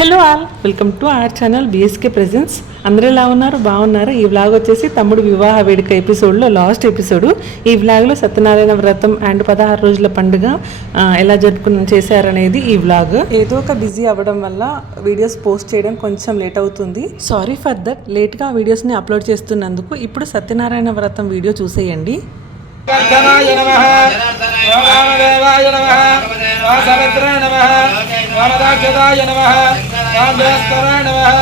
Hello all, welcome to our channel BSK presence. అందరూ ఎలా ఉన్నారు? బాగున్నారు. ఈ వ్లాగ్ వచ్చేసి తమ్ముడు వివాహ వేడుక ఎపిసోడ్లో లాస్ట్ ఎపిసోడ్. ఈ వ్లాగ్లో సత్యనారాయణ వ్రతం అండ్ 16 రోజుల పండుగ ఎలా చేశారనేది ఈ వ్లాగ్. ఏదో ఒక బిజీ అవ్వడం వల్ల వీడియోస్ పోస్ట్ చేయడం కొంచెం లేట్ అవుతుంది. Sorry for that. లేట్గా వీడియోస్ని అప్లోడ్ చేస్తున్నందుకు. ఇప్పుడు సత్యనారాయణ వ్రతం వీడియో చూసేయండి. జనార్దనాయ నమః వామదేవాయ నమః వాసమిత్రాయ నమః వామదాక్షదాయ నమః వామదేవస్తరాయ నమః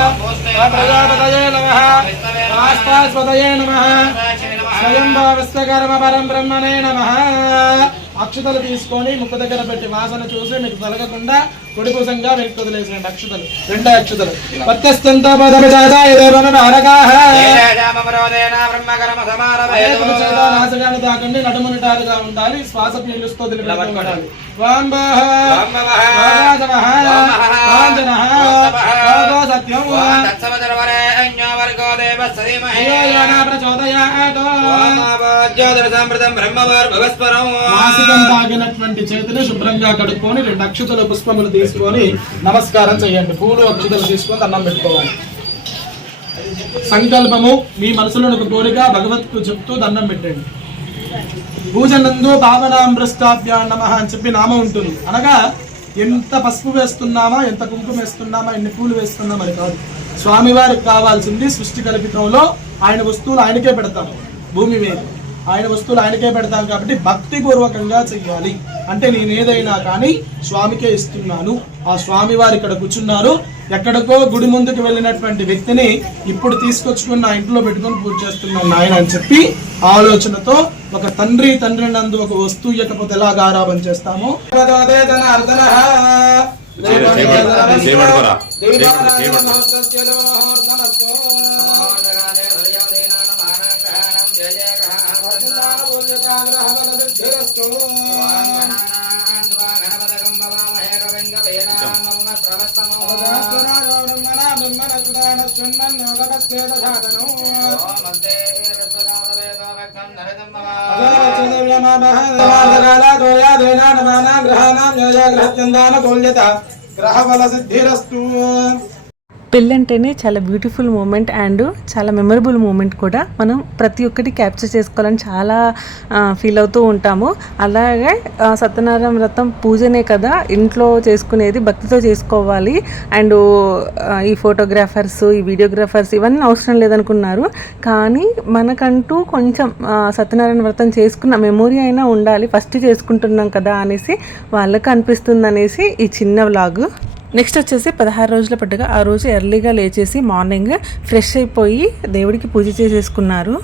వాప్రజాపతయే నమః వాస్తాస్పతయే నమః స్వయంభావస్వకర్మ పరం బ్రహ్మణే నమః. అక్షతలు తీసుకొని ముక్కు దగ్గర పెట్టి వాసన చూసి మీకు తొలగకుండా కుడిపుసంగా మీకు వదిలేసేయండి. అక్షతలు 2 అక్షతలు పత్యస్తంతో నాశగాన్ని తాకండి. నడుమునిటారుగా ఉండాలి. శ్వాస పీలుస్తూ వదిలిపెట్టాలి. తాగినటువంటి చేతులు శుభ్రంగా కడుక్కొని 2 అక్షతల పుష్పములు తీసుకొని నమస్కారం చేయండి. పూలు అక్షతలు తీసుకొని దండం పెట్టుకోవాలి. సంకల్పము మీ మనసులో ఒక కోరిక భగవత్కు చెప్తూ దండం పెట్టండి. పూజనందు భావనామృష్టాభ్యా నమః అని చెప్పి నామం ఉంటుంది. అనగా ఎంత పసుపు వేస్తున్నామా, ఎంత కుంకుమ వేస్తున్నామా, ఎన్ని పూలు వేస్తున్నామా అని కాదు. స్వామివారికి కావాల్సింది సృష్టి కల్పితంలో ఆయన వస్తువులు ఆయనకే పెడతాం. భూమి మీద ఆయన వస్తువులు ఆయనకే పెడతాం కాబట్టి భక్తిపూర్వకంగా చెయ్యాలి. అంటే నేను ఏదైనా కానీ స్వామికే ఇస్తున్నాను. ఆ స్వామివారు ఇక్కడ కూర్చున్నారు. ఎక్కడికో గుడి ముందుకు వెళ్ళినటువంటి వ్యక్తిని ఇప్పుడు తీసుకొచ్చుకుని నా ఇంట్లో పెట్టుకొని పూజ చేస్తున్నాను ఆయన అని చెప్పి ఆలోచనతో ఒక తండ్రి నందు ఒక వస్తువు ఇవ్వకపోతే ఎలా ఆరాధన చేస్తామో గ్రహబల సిద్ధిరస్తు. పెళ్ళంటేనే చాలా బ్యూటిఫుల్ మూమెంట్ అండ్ చాలా మెమరబుల్ మూమెంట్ కూడా. మనం ప్రతి ఒక్కటి క్యాప్చర్ చేసుకోవాలని చాలా ఫీల్ అవుతూ ఉంటాము. అలాగే సత్యనారాయణ వ్రతం పూజనే కదా ఇంట్లో చేసుకునేది, భక్తితో చేసుకోవాలి. అండ్ ఈ ఫోటోగ్రాఫర్స్, ఈ వీడియోగ్రాఫర్స్ ఇవన్నీ అవసరం లేదనుకున్నారు. కానీ మనకంటూ కొంచెం సత్యనారాయణ వ్రతం చేసుకున్న మెమొరీ అయినా ఉండాలి. ఫస్ట్ చేసుకుంటున్నాం కదా అనేసి వాళ్ళకి అనిపిస్తుంది అనేసి ఈ చిన్న వ్లాగ్. నెక్స్ట్ వచ్చేసి 16 రోజుల పండుగ. ఆ రోజు ఎర్లీగా లేచేసి మార్నింగ్ ఫ్రెష్ అయిపోయి దేవుడికి పూజ చేసేసుకున్నారు.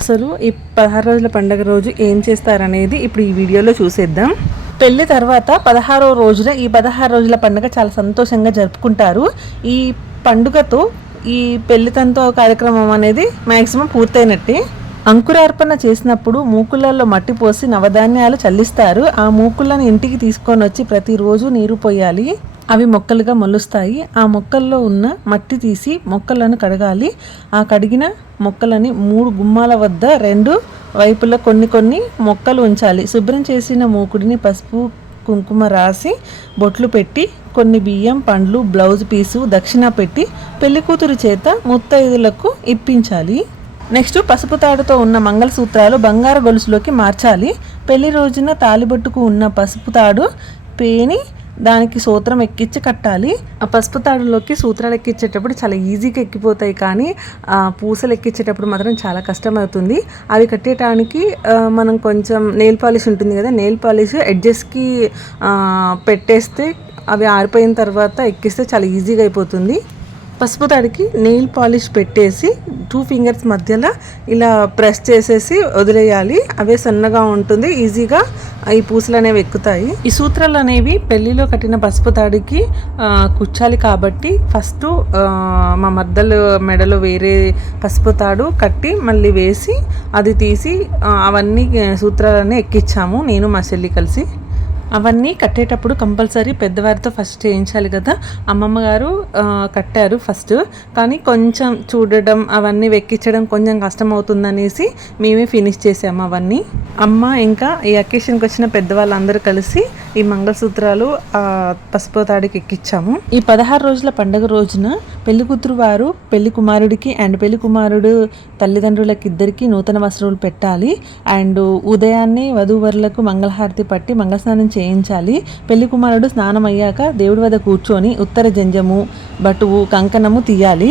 అసలు ఈ 16 రోజుల పండుగ రోజు ఏం చేస్తారనేది ఇప్పుడు ఈ వీడియోలో చూసేద్దాం. పెళ్లి తర్వాత 16వ రోజున ఈ 16 రోజుల పండుగ చాలా సంతోషంగా జరుపుకుంటారు. ఈ పండుగతో ఈ పెళ్లి తంతో కార్యక్రమం అనేది మ్యాక్సిమం పూర్తయినట్టే. అంకురార్పణ చేసినప్పుడు మూకులలో మట్టి పోసి నవధాన్యాలు చల్లిస్తారు. ఆ మూకులను ఇంటికి తీసుకొని వచ్చి ప్రతిరోజు నీరు పోయాలి. అవి మొక్కలుగా మొలుస్తాయి. ఆ మొక్కల్లో ఉన్న మట్టి తీసి మొక్కలను కడగాలి. ఆ కడిగిన మొక్కలని 3 గుమ్మాల వద్ద 2 వైపులా కొన్ని మొక్కలు ఉంచాలి. శుభ్రం చేసిన మూకుడిని పసుపు కుంకుమ రాసి బొట్లు పెట్టి కొన్ని బియ్యం, పండ్లు, బ్లౌజ్ పీసు దక్షిణ పెట్టి పెళ్లికూతురు చేత ముత్తైదులకు ఇప్పించాలి. నెక్స్ట్ పసుపు తాడుతో ఉన్న మంగళసూత్రాలు బంగారు గొలుసులోకి మార్చాలి. పెళ్లి రోజున తాలిబొట్టుకు ఉన్న పసుపు తాడు పేని దానికి సూత్రం ఎక్కించి కట్టాలి. ఆ పసుపు తాడులోకి సూత్రాలు ఎక్కించేటప్పుడు చాలా ఈజీగా ఎక్కిపోతాయి, కానీ పూసలు ఎక్కించేటప్పుడు మాత్రం చాలా కష్టమవుతుంది. అవి కట్టేయడానికి మనం కొంచెం నెయిల్ పాలిష్ ఉంటుంది కదా, నెయిల్ పాలిష్ ఎడ్జెస్కి పెట్టేస్తే అవి ఆరిపోయిన తర్వాత ఎక్కిస్తే చాలా ఈజీగా అయిపోతుంది. పసుపు తాడికి నెయిల్ పాలిష్ పెట్టేసి 2 ఫింగర్స్ మధ్యలో ఇలా ప్రెస్ చేసేసి వదిలేయాలి. అవే సన్నగా ఉంటుంది, ఈజీగా ఈ పూసలు అనేవి ఎక్కుతాయి. ఈ సూత్రాలు అనేవి పెళ్లిలో కట్టిన పసుపు తాడికి కుచ్చాలి కాబట్టి ఫస్ట్ మా మద్దలు మెడలో వేరే పసుపు తాడు కట్టి మళ్ళీ వేసి అది తీసి అవన్నీ సూత్రాలన్నీ ఎక్కించాము నేను మా చెల్లి కలిసి. అవన్నీ కట్టేటప్పుడు కంపల్సరీ పెద్దవారితో ఫస్ట్ చేయించాలి కదా. అమ్మమ్మ గారు కట్టారు ఫస్ట్, కానీ కొంచెం చూడడం అవన్నీ వెక్కించడం కొంచెం కష్టం అవుతుందనేసి మేమే ఫినిష్ చేసాము అవన్నీ. అమ్మ ఇంకా ఈ అకేషన్కి వచ్చిన పెద్దవాళ్ళందరూ కలిసి ఈ మంగళసూత్రాలు పసుపు తాడికి ఎక్కించాము. ఈ 16 రోజుల పండుగ రోజున పెళ్లి కూతురు వారు పెళ్లి కుమారుడికి అండ్ పెళ్లి కుమారుడు తల్లిదండ్రులకి ఇద్దరికి నూతన వస్త్రాలు పెట్టాలి. అండ్ ఉదయాన్నే వధూవరులకు మంగళహారతి పట్టి మంగళస్నానం చేయించాలి. పెళ్లి కుమారుడు స్నానం అయ్యాక దేవుడి వద్ద కూర్చొని ఉత్తర జంజము, బటువు, కంకణము తీయాలి.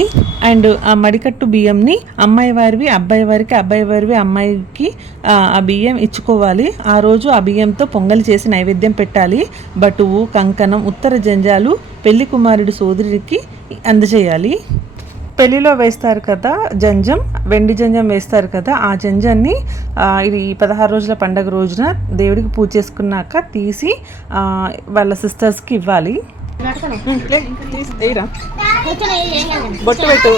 అండ్ ఆ మడికట్టు బియ్యంని అమ్మాయి వారివి అబ్బాయి వారికి, అబ్బాయి వారివి అమ్మాయికి ఆ బియ్యం ఇచ్చుకోవాలి. ఆ రోజు ఆ బియ్యంతో పొంగలి చేసి నైవేద్యం పెట్టాలి. బటువు, కంకణం, ఉత్తర జంజాలు పెళ్లి కుమారుడి సోదరుడికి అందజేయాలి. పెళ్లిలో వేస్తారు కదా జంజం, వెండి జంజం వేస్తారు కదా, ఆ జంజాన్ని ఇది 16 రోజుల పండుగ రోజున దేవుడికి పూజ చేసుకున్నాక తీసి వాళ్ళ సిస్టర్స్కి ఇవ్వాలి. బొట్టు పెట్టు,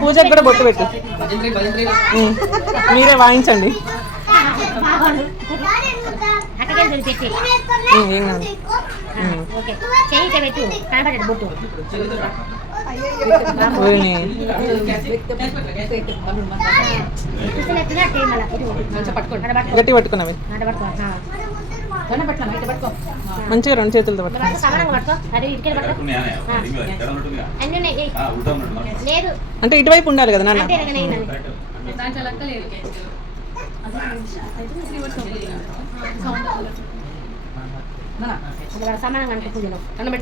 పూజకు కూడా బొట్టు పెట్టు, మీరే వాయించండి. ఏం కాదు. గట్టి పట్టుకున్నావి మంచిగా 2 చేతులతో పట్టు. అంటే ఇటువైపు ఉండాలి కదా నాన్న.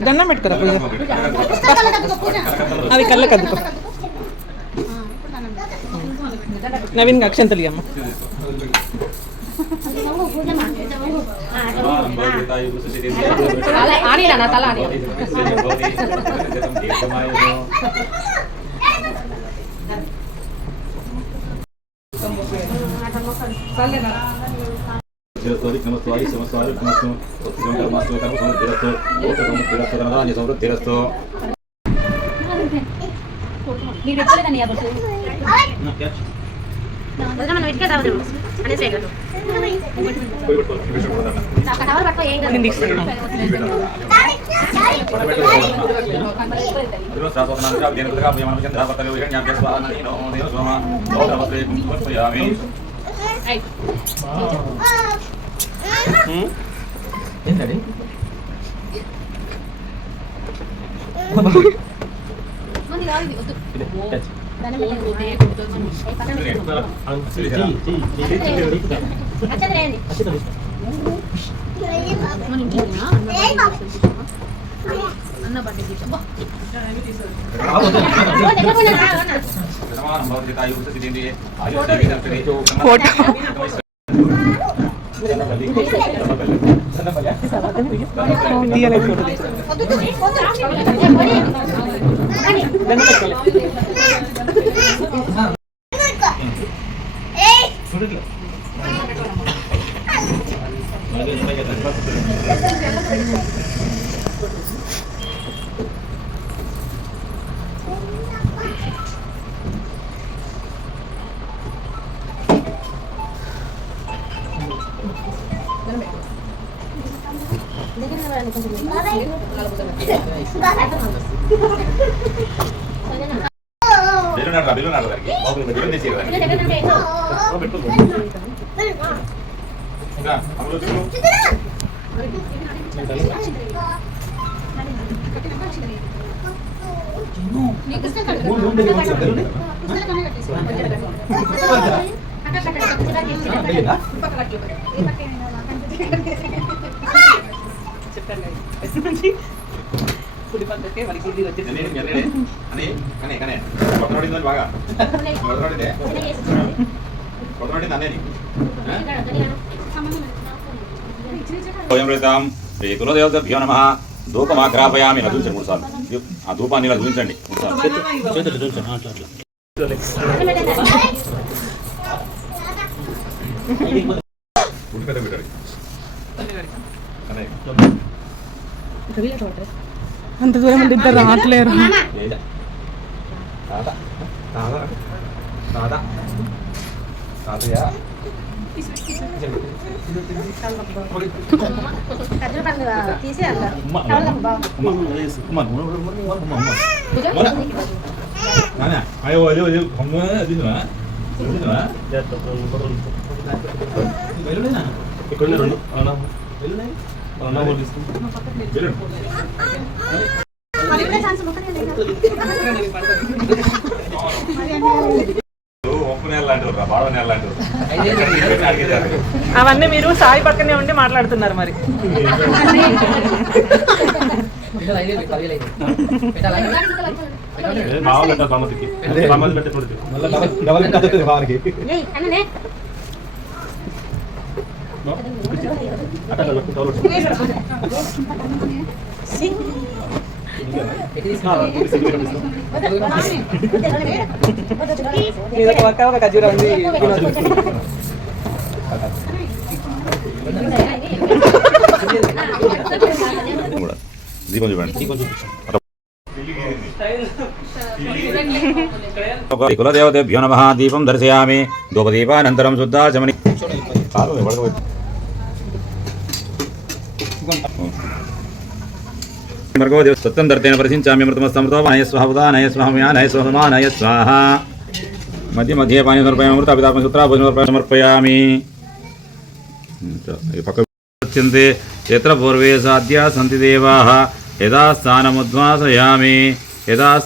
దండం పెట్టుకోరా పూజ, అది కళ్ళకి అద్దుకో. నవీన్ అక్షంతలు అమ్మ. ఏంటండి శ్రీకులదేవతభ్యో నమః. ధూపమాగ్రాపయామి. నదుల్చండి 3 సార్లు. ఆ ధూపాన్ని ఇలా చూపించండి 3 సార్లు. అంత దూరం ఇద్దరు రావట్లేరు. అవన్నీ మీరు సాయి పక్కనే ఉండి మాట్లాడుతున్నారు మరి. ఒక ఖర్జూర ఉంది. దీపం చూడండి. కులదేవతేభ్యో నమః. దీపం దర్శయామి. ధూపదీపానంతరం శుద్ధాచమని. సత్యం దర్తేన ప్రసించామి. అమృతమస్తమృతోనయ స్వాహ ఉదానయ స్వాహ స్వాహమానయ స్వాహ. మధ్య మధ్య పానీ సమర్పయామి. అమృతాపితాపం సూత్రాభోజనం సమర్పయామి. పక్కంతే ఎత్ర పూర్వే సాధ్యా సంతి దేవాః యదా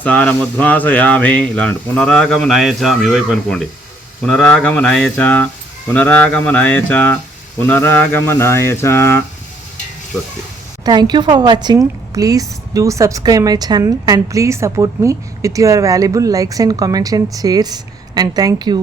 స్థానముద్వాసయామి ఇలాంటి పునరాగమనాయ చ. మీ వైపు అనుకోండి. పునరాగమనాయ చ. స్వస్తి. Thank you for watching. Please do subscribe my channel and please support me with your valuable likes and comments and shares, and thank you.